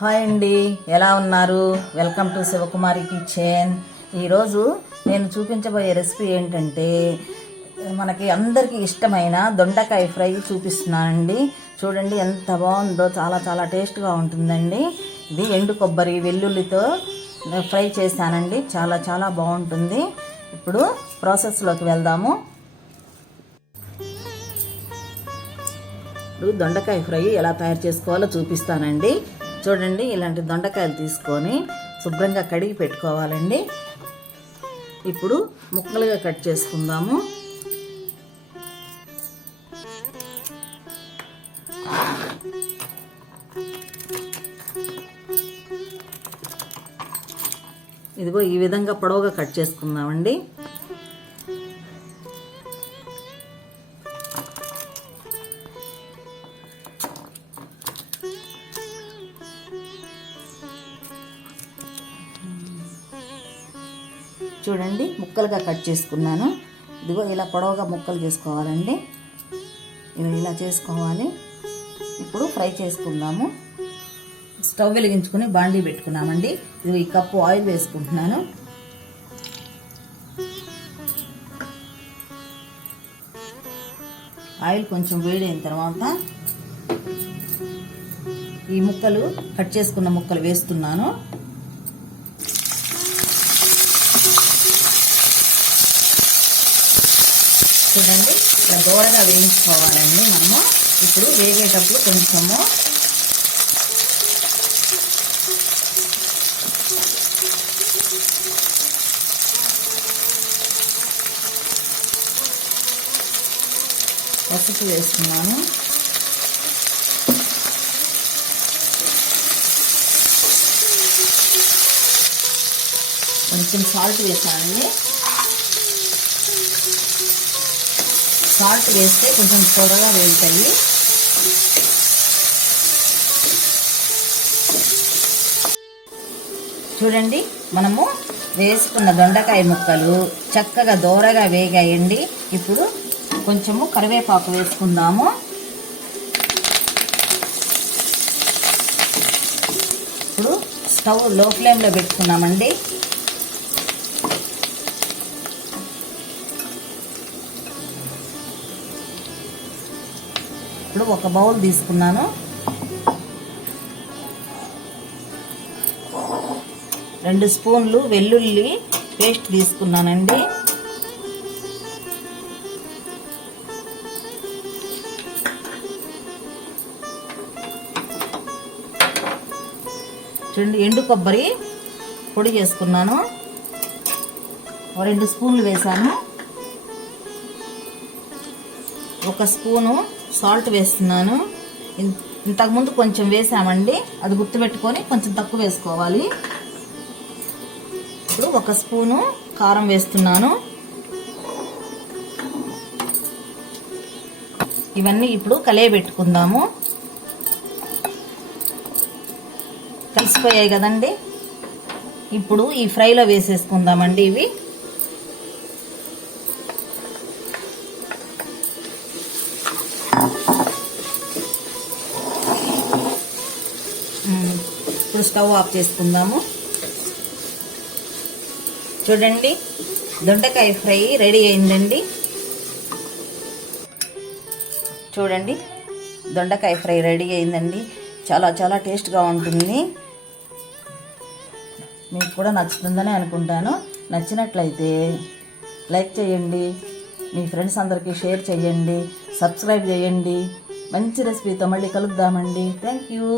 Hi అండి, ఎలా ఉన్నారు? Welcome to Sivakumari kitchen. ఈరోజు నేను చూపించబోయే రెసిపీ ఏంటంటే మనకి అందరికీ ఇష్టమైన దొండకాయ ఫ్రై చూపిస్తున్నానండి. చూడండి ఎంత బాగుందో, చాలా చాలా టేస్ట్గా ఉంటుందండి. ఇది ఎండు కొబ్బరి వెల్లుల్లితో ఫ్రై చేశానండి, చాలా చాలా బాగుంటుంది. ఇప్పుడు ప్రాసెస్లోకి వెళ్దాము. ఇప్పుడు దొండకాయ ఫ్రై ఎలా తయారు చేసుకోవాలో చూపిస్తానండి. చూడండి, ఇలాంటి దొండకాయలు తీసుకొని శుభ్రంగా కడిగి పెట్టుకోవాలండి. ఇప్పుడు ముక్కలుగా కట్ చేసుకుందాము. ఇదిగో ఈ విధంగా పొడవుగా కట్ చేసుకుందామండి. చూడండి, ముక్కలుగా కట్ చేసుకున్నాను. ఇదిగో ఇలా పొడవుగా ముక్కలు చేసుకోవాలండి. ఇలా చేసుకోవాలి. ఇప్పుడు ఫ్రై చేసుకుందాము. స్టవ్ వెలిగించుకుని బాండీ పెట్టుకున్నామండి. ఇది ఈ కప్పు ఆయిల్ వేసుకుంటున్నాను. ఆయిల్ కొంచెం వేడైన తర్వాత ఈ ముక్కలు, కట్ చేసుకున్న ముక్కలు వేస్తున్నాను. చూడండి, ఇలా దూరగా వేయించుకోవాలండి మనము. ఇప్పుడు వేగేటప్పుడు కొంచెము పసుపు వేస్తున్నాను. కొంచెం సాల్ట్ వేసానండి. సాల్ట్ వేస్తే కొంచెం త్వరగా వేగుతాయి. చూడండి, మనము వేసుకున్న దొండకాయ ముక్కలు చక్కగా దోరగా వేగాయండి. ఇప్పుడు కొంచెము కరివేపాకు వేసుకుందాము. ఇప్పుడు స్టవ్ లో ఫ్లేమ్లో పెట్టుకున్నామండి. ఇప్పుడు ఒక బౌల్ తీసుకున్నాను. 2 స్పూన్లు వెల్లుల్లి పేస్ట్ తీసుకున్నానండి. చూడండి, ఎండు కొబ్బరి పొడి చేసుకున్నాను. 2 స్పూన్లు వేసాను. 1 స్పూను సాల్ట్ వేస్తున్నాను. ఇంతకుముందు కొంచెం వేసామండి, అది గుర్తుపెట్టుకొని కొంచెం తక్కువ వేసుకోవాలి. ఇప్పుడు 1 స్పూను కారం వేస్తున్నాను. ఇవన్నీ ఇప్పుడు కలియబెట్టుకుందాము. కలిసిపోయాయి కదండి. ఇప్పుడు ఈ ఫ్రైలో వేసేసుకుందామండి. ఇవి ఇప్పుడు స్టవ్ ఆఫ్ చేసుకుందాము. చూడండి, దొండకాయ ఫ్రై రెడీ అయిందండి. చూడండి, దొండకాయ ఫ్రై రెడీ అయిందండి. చాలా చాలా టేస్ట్గా ఉంటుంది. మీకు కూడా నచ్చుతుందని అనుకుంటాను. నచ్చినట్లయితే లైక్ చేయండి, మీ ఫ్రెండ్స్ అందరికీ షేర్ చేయండి, సబ్స్క్రైబ్ చేయండి. మంచి రెసిపీతో మళ్ళీ కలుద్దామండి. Thank you.